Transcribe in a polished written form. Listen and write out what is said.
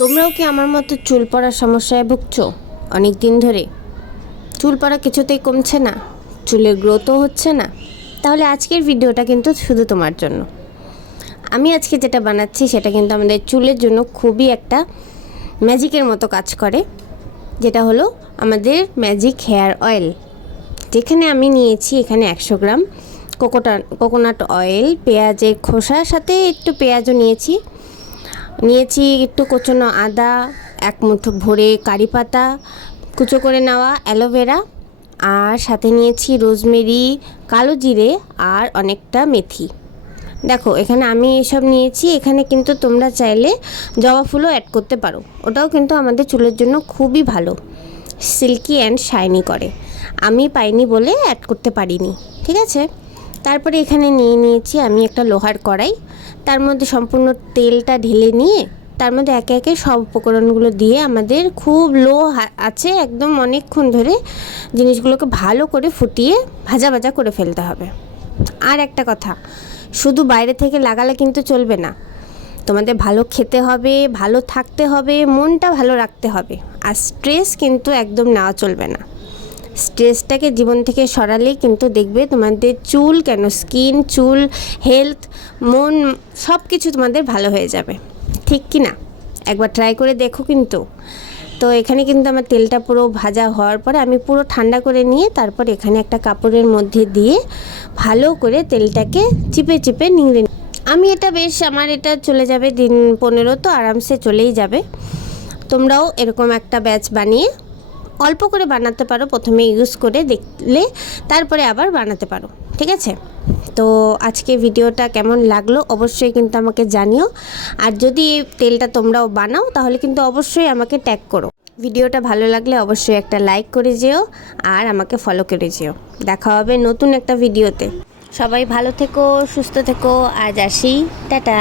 তোমরাও কি আমার মতো চুল পড়ার সমস্যায় ভুগছো অনেক দিন ধরে? চুল পড়া কিছুতেই কমছে না, চুলের গ্রোথও হচ্ছে না? তাহলে আজকের ভিডিওটা কিন্তু শুধু তোমার জন্য। আমি আজকে যেটা বানাচ্ছি সেটা কিন্তু আমাদের চুলের জন্য খুবই একটা ম্যাজিকের মতো কাজ করে, যেটা হলো আমাদের ম্যাজিক হেয়ার অয়েল। যেখানে আমি নিয়েছি এখানে 100 গ্রাম কোকোনাট অয়েল, পেঁয়াজের খোসার সাথে একটু পেঁয়াজও নিয়েছি একটু কোচানো আদা, এক মুঠো ভরে কারি পাতা, কুচো করে নেওয়া অ্যালোভেরা, আর সাথে নিয়েছি রোজমেরি, কালো জিরে আর অনেকটা মেথি। দেখো এখানে আমি এসব নিয়েছি। এখানে কিন্তু তোমরা চাইলে জবা ফুলও অ্যাড করতে পারো, ওটাও কিন্তু আমাদের চুলের জন্য খুবই ভালো, সিল্কি অ্যান্ড শাইনি করে। আমি পাইনি বলে অ্যাড করতে পারিনি, ঠিক আছে। তারপরে এখানে নিয়েছি আমি একটা লোহার কড়াই, তার মধ্যে সম্পূর্ণ তেলটা ঢেলে নিয়ে তার মধ্যে একে একে সব উপকরণগুলো দিয়ে আমাদের খুব লো আছে একদম অনেকক্ষণ ধরে জিনিসগুলোকে ভালো করে ফুটিয়ে ভাজা ভাজা করে ফেলতে হবে। আর একটা কথা, শুধু বাইরে থেকে লাগালে কিন্তু চলবে না, তোমাদের ভালো খেতে হবে, ভালো থাকতে হবে, মনটা ভালো রাখতে হবে। আর স্ট্রেস কিন্তু একদম নেওয়া চলবে না। স্ট্রেসটাকে জীবন থেকে সরালেই কিন্তু দেখবে তোমাদের চুল কেন, স্কিন, চুল, হেলথ, মন সব কিছু তোমাদের ভালো হয়ে যাবে, ঠিক কি না? একবার ট্রাই করে দেখো কিন্তু। তো এখানে কিন্তু আমার তেলটা পুরো ভাজা হওয়ার পরে আমি পুরো ঠান্ডা করে নিয়ে তারপর এখানে একটা কাপড়ের মধ্যে দিয়ে ভালো করে তেলটাকে চিপে চিপে নিংড়ে। আমি এটা বেশ, আমার এটা চলে যাবে দিন 15, তো আরামসে চলেই যাবে। তোমরাও এরকম একটা ব্যাচ বানিয়ে অল্প করে বানাতে পারো, প্রথমে ইউজ করে দেখলে তারপরে আবার বানাতে পারো, ঠিক আছে। তো আজকে ভিডিওটা কেমন লাগলো অবশ্যই কিন্তু আমাকে জানিও। আর যদি এই তেলটা তোমরাও বানাও তাহলে কিন্তু অবশ্যই আমাকে ট্যাগ করো। ভিডিওটা ভালো লাগলে অবশ্যই একটা লাইক করে যেও আর আমাকে ফলো করে যেও। দেখা হবে নতুন একটা ভিডিওতে। সবাই ভালো থেকো, সুস্থ থেকো। আজ আসি, টাটা।